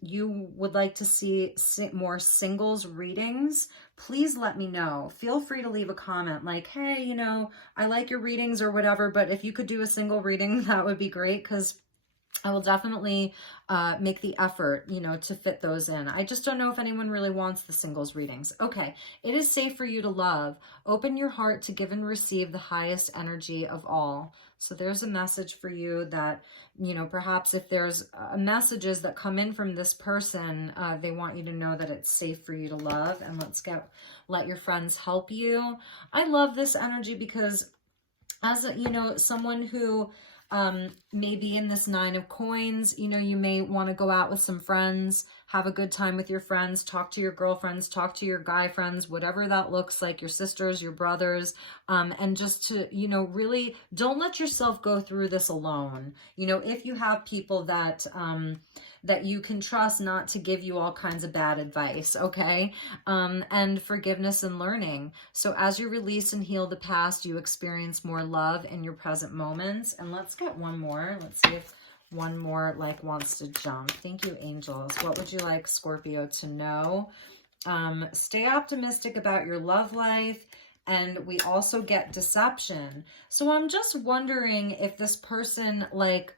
you would like to see more singles readings, please let me know. Feel free to leave a comment like, hey, you know, I like your readings or whatever, but if you could do a single reading, that would be great, because I will definitely make the effort, you know, to fit those in. I just don't know if anyone really wants the singles readings. Okay, it is safe for you to love. Open your heart to give and receive the highest energy of all. So there's a message for you that, you know, perhaps if there's messages that come in from this person, they want you to know that it's safe for you to love. And let your friends help you. I love this energy because as you know, someone who maybe in this 9 of coins, you know, you may want to go out with some friends, have a good time with your friends, talk to your girlfriends, talk to your guy friends, whatever that looks like, your sisters, your brothers, and just to, you know, really don't let yourself go through this alone. You know, if you have people that, that you can trust not to give you all kinds of bad advice, okay? And forgiveness and learning. So as you release and heal the past, you experience more love in your present moments. And let's get one more. Let's see if one more like wants to jump. Thank you, angels. What would you like Scorpio to know? Stay optimistic about your love life. And we also get deception. So I'm just wondering if this person, like,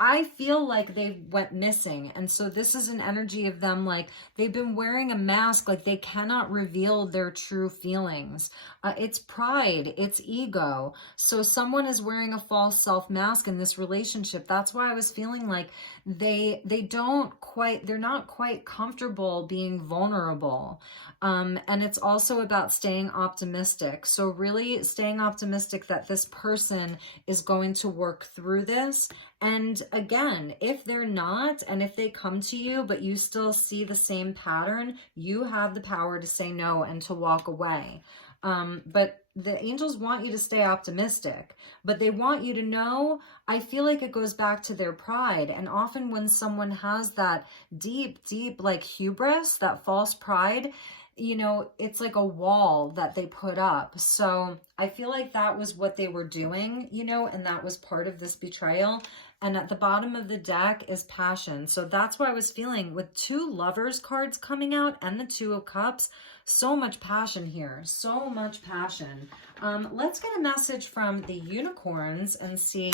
I feel like they went missing. And so this is an energy of them, like they've been wearing a mask, like they cannot reveal their true feelings. It's pride, it's ego. So someone is wearing a false self mask in this relationship. That's why I was feeling like they're not quite comfortable being vulnerable. And it's also about staying optimistic. So really staying optimistic that this person is going to work through this. And again, if they're not, and if they come to you, but you still see the same pattern, you have the power to say no and to walk away. But the angels want you to stay optimistic, but they want you to know, I feel like it goes back to their pride. And often when someone has that deep, like hubris, that false pride, you know, it's like a wall that they put up. So I feel like that was what they were doing, you know, and that was part of this betrayal. And at the bottom of the deck is passion. So that's what I was feeling with 2 lovers cards coming out and the 2 of cups. So much passion here, so much passion. Let's get a message from the unicorns and see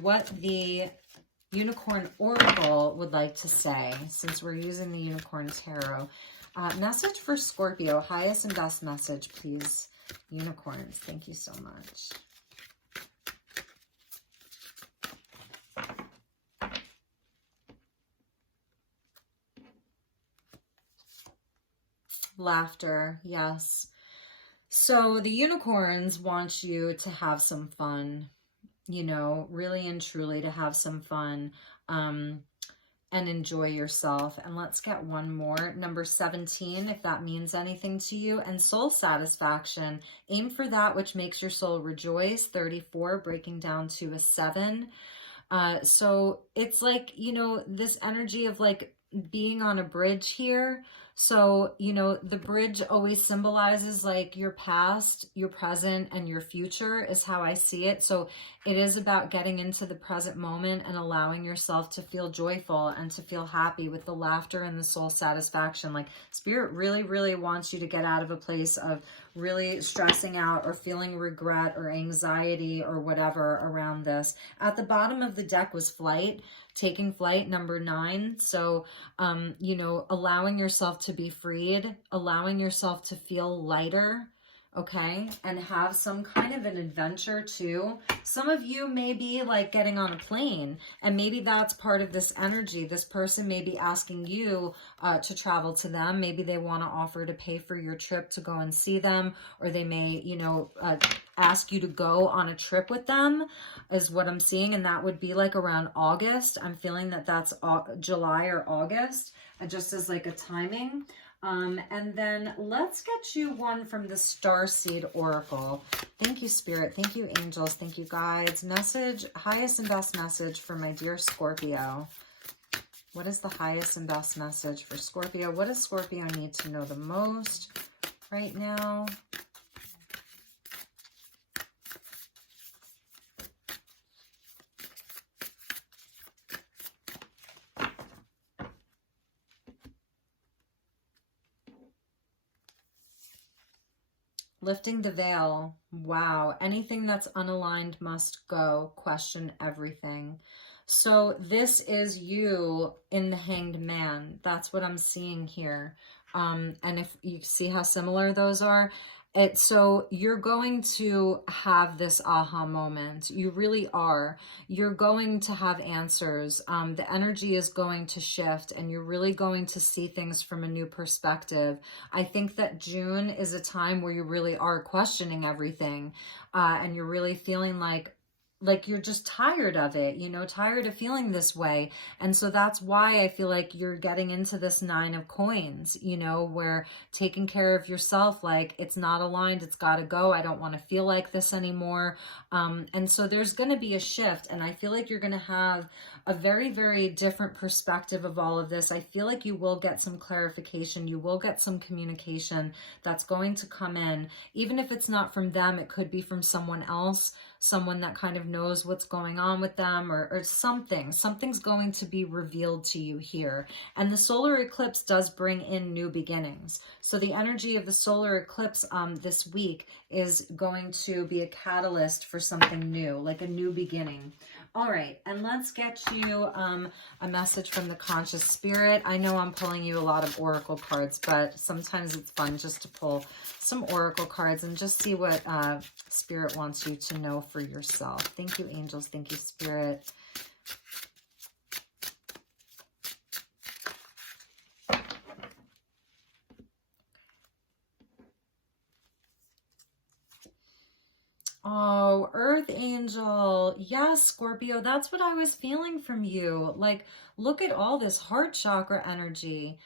what the Unicorn Oracle would like to say, since we're using the Unicorn Tarot. Message for Scorpio, highest and best message, please. Unicorns, thank you so much. Laughter, yes. So the unicorns want you to have some fun, you know, really and truly to have some fun and enjoy yourself. And let's get one more. Number 17, if that means anything to you. And soul satisfaction. Aim for that which makes your soul rejoice. 34, breaking down to a 7. So it's like, you know, this energy of like being on a bridge here. So, you know, the bridge always symbolizes like your past, your present, and your future is how I see it. So it is about getting into the present moment and allowing yourself to feel joyful and to feel happy with the laughter and the soul satisfaction. Like Spirit really, really wants you to get out of a place of really stressing out or feeling regret or anxiety or whatever around this. At the bottom of the deck was flight, taking flight, number 9. So, you know, allowing yourself to be freed, allowing yourself to feel lighter, okay, and have some kind of an adventure too. Some of you may be like getting on a plane, and maybe that's part of this energy. This person may be asking you to travel to them. Maybe they want to offer to pay for your trip to go and see them, or they may, you know, ask you to go on a trip with them, is what I'm seeing. And that would be like around August. I'm feeling that that's July or August, just as like a timing. And then let's get you one from the Starseed Oracle. Thank you, Spirit. Thank you, angels. Thank you, guides. Message, highest and best message for my dear Scorpio. What is the highest and best message for Scorpio? What does Scorpio need to know the most right now? Lifting the veil. Wow. Anything that's unaligned must go. Question everything. So this is you in the Hanged Man. That's what I'm seeing here. And if you see how similar those are, so you're going to have this aha moment. You really are. You're going to have answers. The energy is going to shift, and you're really going to see things from a new perspective. I think that June is a time where you really are questioning everything, and you're really feeling like you're just tired of it, you know, tired of feeling this way. And so that's why I feel like you're getting into this 9 of coins, you know, where taking care of yourself, like it's not aligned, it's got to go. I don't want to feel like this anymore. And so there's going to be a shift, and I feel like you're going to have a very, very different perspective of all of this. I feel like you will get some clarification. You will get some communication that's going to come in. Even if it's not from them, it could be from someone else, someone that kind of knows what's going on with them, or something. Something's going to be revealed to you here. And the solar eclipse does bring in new beginnings. So the energy of the solar eclipse this week is going to be a catalyst for something new, like a new beginning. All right, and let's get you a message from the conscious spirit. I know I'm pulling you a lot of oracle cards, but sometimes it's fun just to pull some oracle cards and just see what spirit wants you to know for yourself. Thank you, angels. Thank you, spirit. Oh, Earth Angel. Yes, Scorpio, that's what I was feeling from you. Like, look at all this heart chakra energy.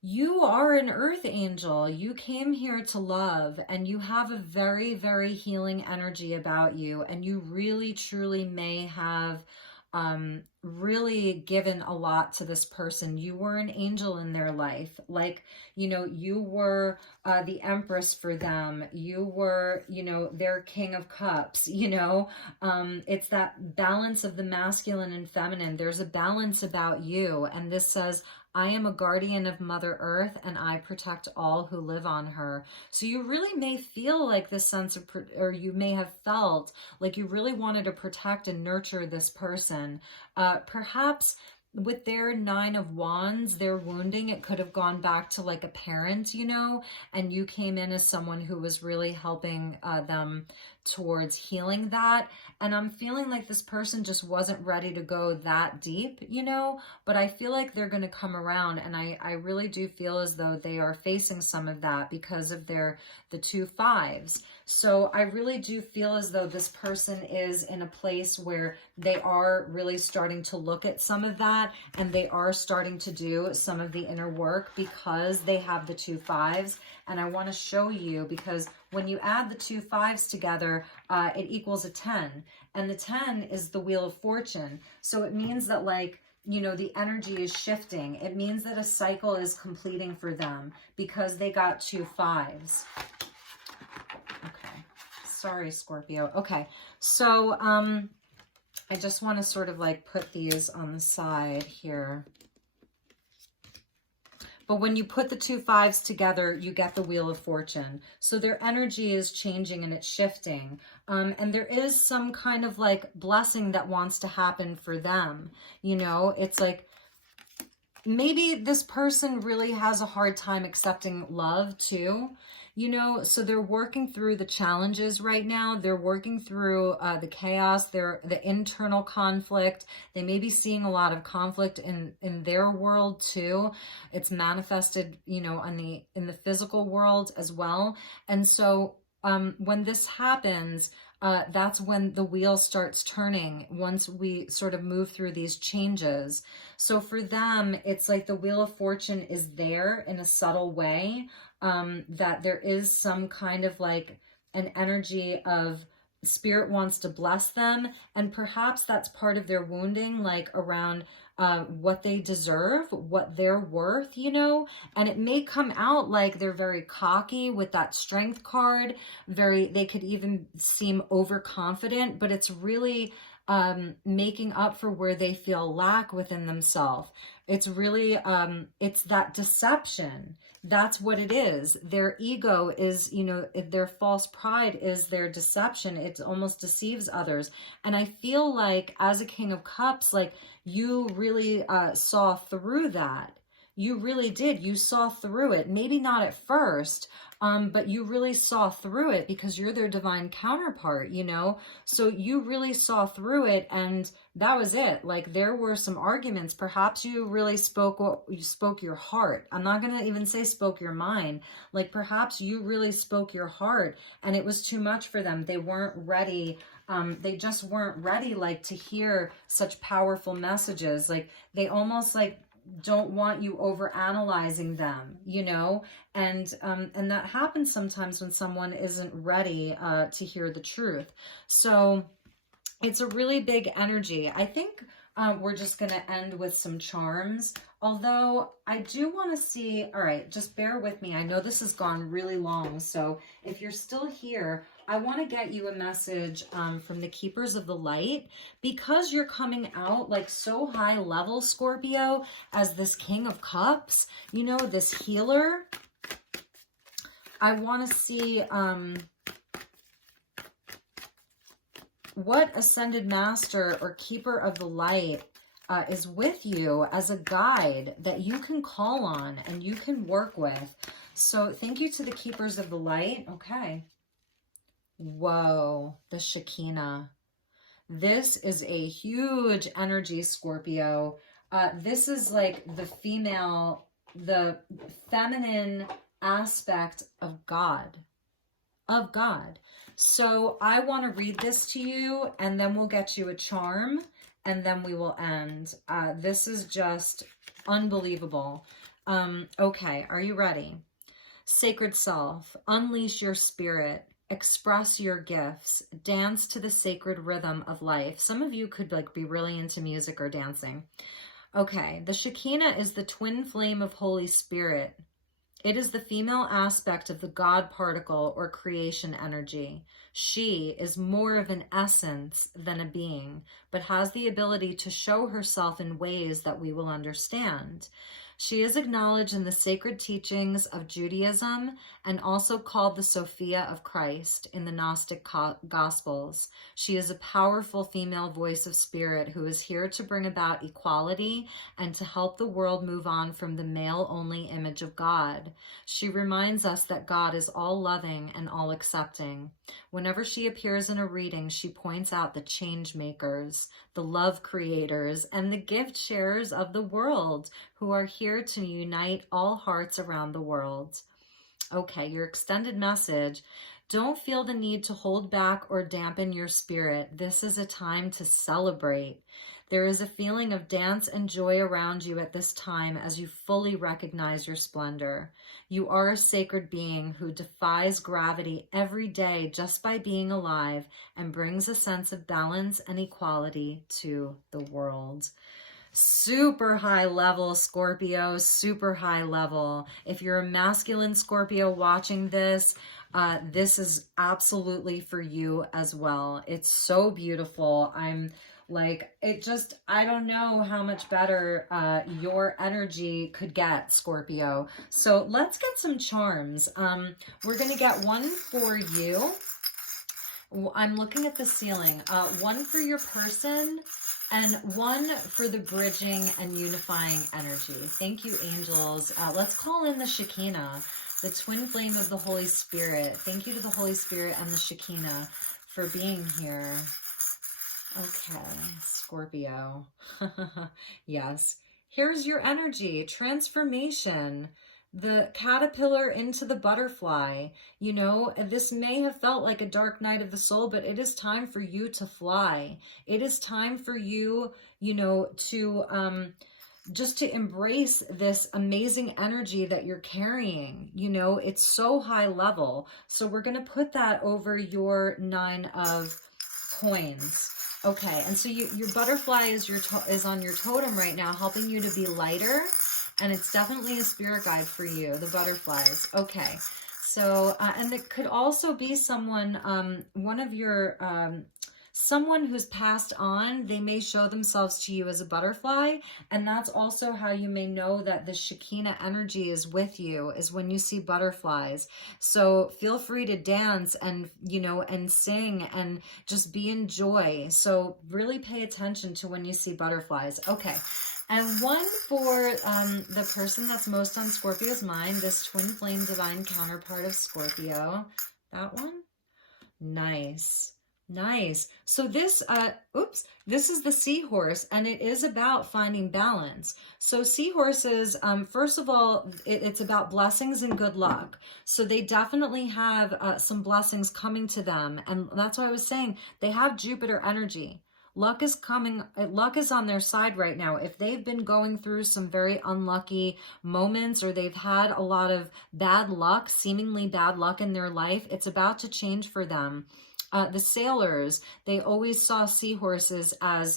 You are an Earth Angel. You came here to love, and you have a very, very healing energy about you. And you really, truly may have really given a lot to this person. You were an angel in their life. Like, you know, you were the empress for them. You were, you know, their king of cups, you know. It's that balance of the masculine and feminine. There's a balance about you. And this says, I am a guardian of Mother Earth, and I protect all who live on her. So you really may feel like this sense of, or you may have felt like you really wanted to protect and nurture this person. Perhaps with their 9 of Wands, their wounding, it could have gone back to like a parent, you know, and you came in as someone who was really helping them towards healing that. And I'm feeling like this person just wasn't ready to go that deep, you know, but I feel like they're going to come around, and I really do feel as though they are facing some of that because of the 2 5s. So I really do feel as though this person is in a place where they are really starting to look at some of that, and they are starting to do some of the inner work because they have the 2 5s. And I want to show you, because when you add the 2 5s together, it equals a 10. And the 10 is the Wheel of Fortune. So it means that, like, you know, the energy is shifting. It means that a cycle is completing for them because they got 2 5s. Okay. Sorry, Scorpio. Okay. So, I just want to sort of like put these on the side here. But when you put the 2 5s together, you get the Wheel of Fortune. So their energy is changing and it's shifting. And there is some kind of like blessing that wants to happen for them. You know, it's like maybe this person really has a hard time accepting love too. You know, so they're working through the challenges right now. They're working through the chaos, the internal conflict. They may be seeing a lot of conflict in their world too. It's manifested, you know, in the physical world as well. And so when this happens, that's when the wheel starts turning once we sort of move through these changes. So for them, it's like the Wheel of Fortune is there in a subtle way, that there is some kind of like an energy of spirit wants to bless them. And perhaps that's part of their wounding, like around what they deserve, what they're worth, you know, and it may come out like they're very cocky with that Strength card, they could even seem overconfident, but it's really making up for where they feel lack within themselves. It's really, it's that deception. That's what it is. Their ego is, you know, their false pride is their deception. It almost deceives others. And I feel like as a King of Cups, like you really saw through that. You really did. You saw through it. Maybe not at first, but you really saw through it because you're their divine counterpart, you know? So you really saw through it, and that was it. Like there were some arguments. Perhaps you really spoke your heart. I'm not going to even say spoke your mind. Like perhaps you really spoke your heart and it was too much for them. They weren't ready. They just weren't ready, like, to hear such powerful messages. Like they almost like don't want you over analyzing them, you know, and that happens sometimes when someone isn't ready to hear the truth. So it's a really big energy. I think we're just going to end with some charms. Although I do want to see, all right, just bear with me. I know this has gone really long. So if you're still here, I want to get you a message from the Keepers of the Light, because you're coming out like so high level, Scorpio, as this King of Cups, you know, this healer. I want to see what Ascended Master or Keeper of the Light is with you as a guide that you can call on and you can work with. So thank you to the Keepers of the Light. Okay. Whoa, the Shekinah. This is a huge energy, Scorpio. This is like the feminine aspect of God. So I want to read this to you, and then we'll get you a charm, and then we will end. This is just unbelievable. Okay, are you ready? Sacred Self, unleash your spirit. Express your gifts. Dance to the sacred rhythm of life. Some of you could like be really into music or dancing. Okay, the Shekinah is the twin flame of Holy Spirit. It is the female aspect of the God particle or creation energy. She is more of an essence than a being, but has the ability to show herself in ways that we will understand. She is acknowledged in the sacred teachings of Judaism and also called the Sophia of Christ in the Gnostic Gospels. She is a powerful female voice of spirit who is here to bring about equality and to help the world move on from the male-only image of God. She reminds us that God is all-loving and all-accepting. Whenever she appears in a reading, she points out the change makers, the love creators, and the gift sharers of the world who are here to unite all hearts around the world. Okay, your extended message. Don't feel the need to hold back or dampen your spirit. This is a time to celebrate. There is a feeling of dance and joy around you at this time as you fully recognize your splendor. You are a sacred being who defies gravity every day just by being alive and brings a sense of balance and equality to the world. Super high level, Scorpio, super high level. If you're a masculine Scorpio watching this, this is absolutely for you as well. It's so beautiful. I'm like, it just, I don't know how much better your energy could get, Scorpio. So let's get some charms. We're going to get one for you. I'm looking at the ceiling. One for your person and one for the bridging and unifying energy. Thank you, angels. Let's call in the Shekinah, the twin flame of the Holy Spirit. Thank you to the Holy Spirit and the Shekinah for being here. Okay, Scorpio. Yes. Here's your energy, transformation. The caterpillar into the butterfly. You know, this may have felt like a dark night of the soul, but it is time for you to fly. It is time for you, you know, to just to embrace this amazing energy that you're carrying. You know, it's so high level. So we're going to put that over your 9 of coins. Okay, and so your butterfly is on your totem right now, helping you to be lighter. And it's definitely a spirit guide for you, the butterflies. Okay, so, and it could also be someone, one of your, someone who's passed on. They may show themselves to you as a butterfly. And that's also how you may know that the Shekinah energy is with you, is when you see butterflies. So feel free to dance and, you know, and sing and just be in joy. So really pay attention to when you see butterflies. Okay. And one for the person that's most on Scorpio's mind, this twin flame divine counterpart of Scorpio. That one? Nice. Nice. So this, this is the seahorse, and it is about finding balance. So seahorses, first of all, it's about blessings and good luck. So they definitely have some blessings coming to them. And that's why I was saying they have Jupiter energy. Luck is coming, luck is on their side right now. If they've been going through some very unlucky moments, or they've had a lot of bad luck, seemingly bad luck in their life, it's about to change for them. The sailors, they always saw seahorses as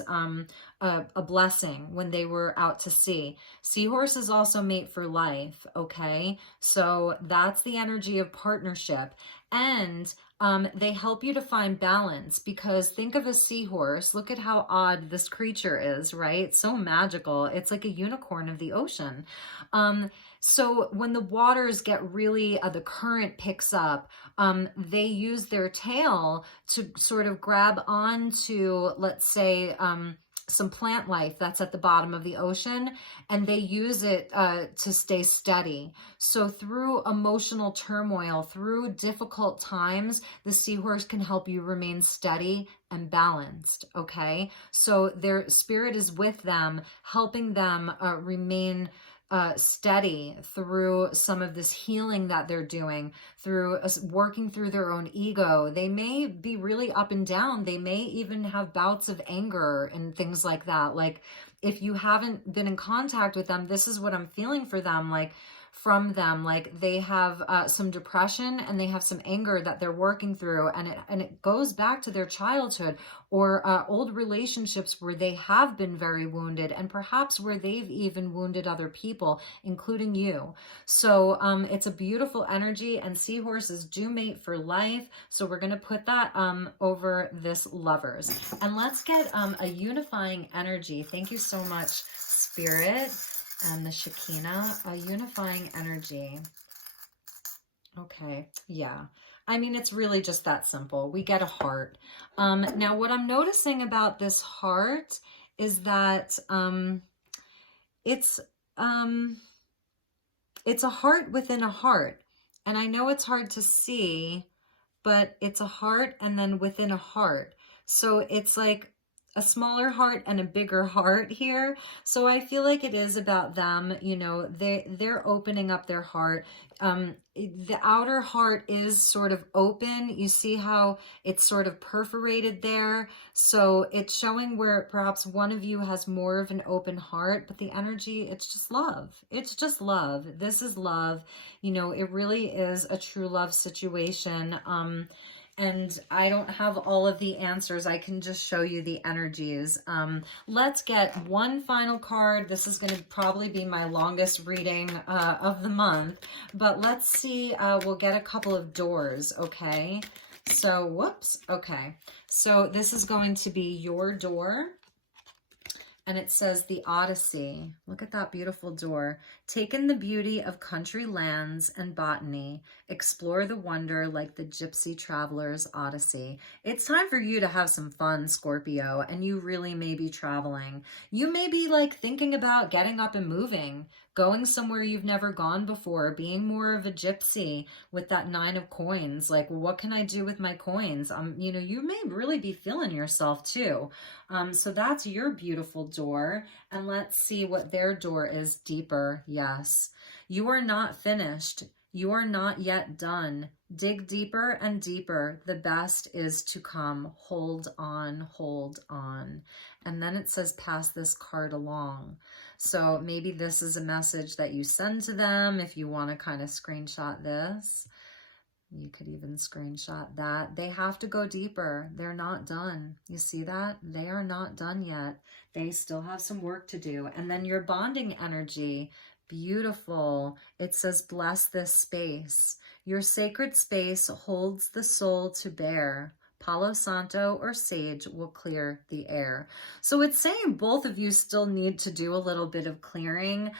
a blessing when they were out to sea. Seahorses also mate for life, okay? So that's the energy of partnership. And they help you to find balance, because think of a seahorse. Look at how odd this creature is, right? It's so magical. It's like a unicorn of the ocean. So when the waters get really, the current picks up, they use their tail to sort of grab onto, let's say, some plant life that's at the bottom of the ocean, and they use it to stay steady. So through emotional turmoil, through difficult times, the seahorse can help you remain steady and balanced, okay? So their spirit is with them, helping them remain steady through some of this healing that they're doing, through working through their own ego. They may be really up and down. They may even have bouts of anger and things like that. Like, if you haven't been in contact with them, this is what I'm feeling for them. Like, from them, like they have some depression and they have some anger that they're working through, and it goes back to their childhood or old relationships where they have been very wounded, and perhaps where they've even wounded other people, including you. So it's a beautiful energy, and seahorses do mate for life. So we're going to put that over this lovers, and let's get a unifying energy. Thank you so much, Spirit. And the Shekinah, a unifying energy. Okay, yeah. I mean, it's really just that simple. We get a heart. Now, what I'm noticing about this heart is that it's a heart within a heart. And I know it's hard to see, but it's a heart and then within a heart. So it's like a smaller heart and a bigger heart here. So I feel like it is about them, you know, they're opening up their heart. The outer heart is sort of open. You see how it's sort of perforated there. So it's showing where perhaps one of you has more of an open heart, but the energy, it's just love. It's just love. This is love. You know, it really is a true love situation. and I don't have all of the answers. I can just show you the energies. Let's get one final card. This is going to probably be my longest reading of the month, but let's see. We'll get a couple of doors, okay? So, whoops, okay. So this is going to be your door. And it says the Odyssey. Look at that beautiful door. Take in the beauty of country lands and botany. Explore the wonder like the gypsy traveler's Odyssey. It's time for you to have some fun, Scorpio, and you really may be traveling. You may be like thinking about getting up and moving, going somewhere you've never gone before, being more of a gypsy with that 9 of coins. Like, well, what can I do with my coins? You know, you may really be feeling yourself too. So that's your beautiful door. And let's see what their door is. Deeper. Yes. You are not finished. You are not yet done. Dig deeper and deeper. The best is to come. Hold on, hold on. And then it says, pass this card along. So maybe this is a message that you send to them. If you want to kind of screenshot this, you could even screenshot that. They have to go deeper. They're not done. You see that? They are not done yet. They still have some work to do. And then your bonding energy, beautiful. It says, bless this space. Your sacred space holds the soul to bear. Palo Santo or sage will clear the air. So it's saying both of you still need to do a little bit of clearing.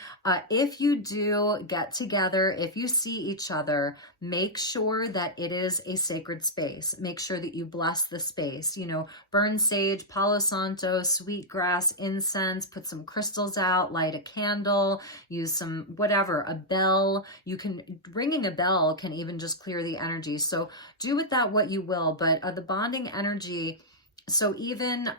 If you do get together, if you see each other, make sure that it is a sacred space. Make sure that you bless the space. You know, burn sage, Palo Santo, sweet grass, incense, put some crystals out, light a candle, use some whatever, a bell. You can, ringing a bell can even just clear the energy. So do with that what you will, but the bonding energy, so even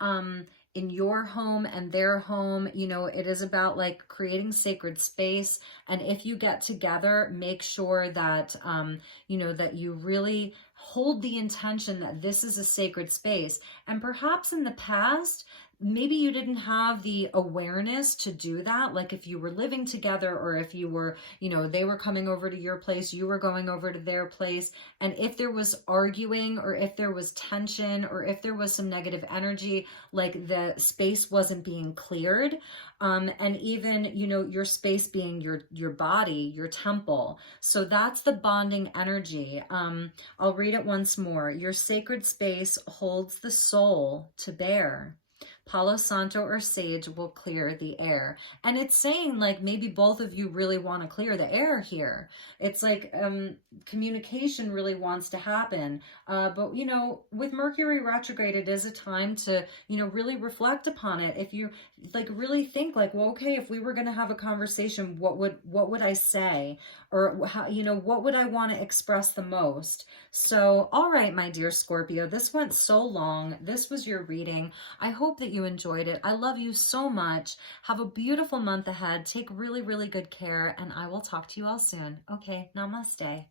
in your home and their home, you know, it is about like creating sacred space. And if you get together, make sure that, you know, that you really hold the intention that this is a sacred space. And perhaps in the past, maybe you didn't have the awareness to do that. Like if you were living together, or if you were, you know, they were coming over to your place, you were going over to their place. And if there was arguing, or if there was tension, or if there was some negative energy, like the space wasn't being cleared. And even, you know, your space being your body, your temple. So that's the bonding energy. I'll read it once more. Your sacred space holds the soul to bear. Palo Santo or sage will clear the air. And it's saying like maybe both of you really want to clear the air here. It's like communication really wants to happen. But, you know, with Mercury retrograde, it is a time to, you know, really reflect upon it. If you like really think like, well, okay, if we were going to have a conversation, what would I say? Or how, you know, what would I want to express the most? So, all right, my dear Scorpio, this went so long. This was your reading. I hope that you enjoyed it. I love you so much. Have a beautiful month ahead. Take really, really good care, and I will talk to you all soon. Okay, namaste.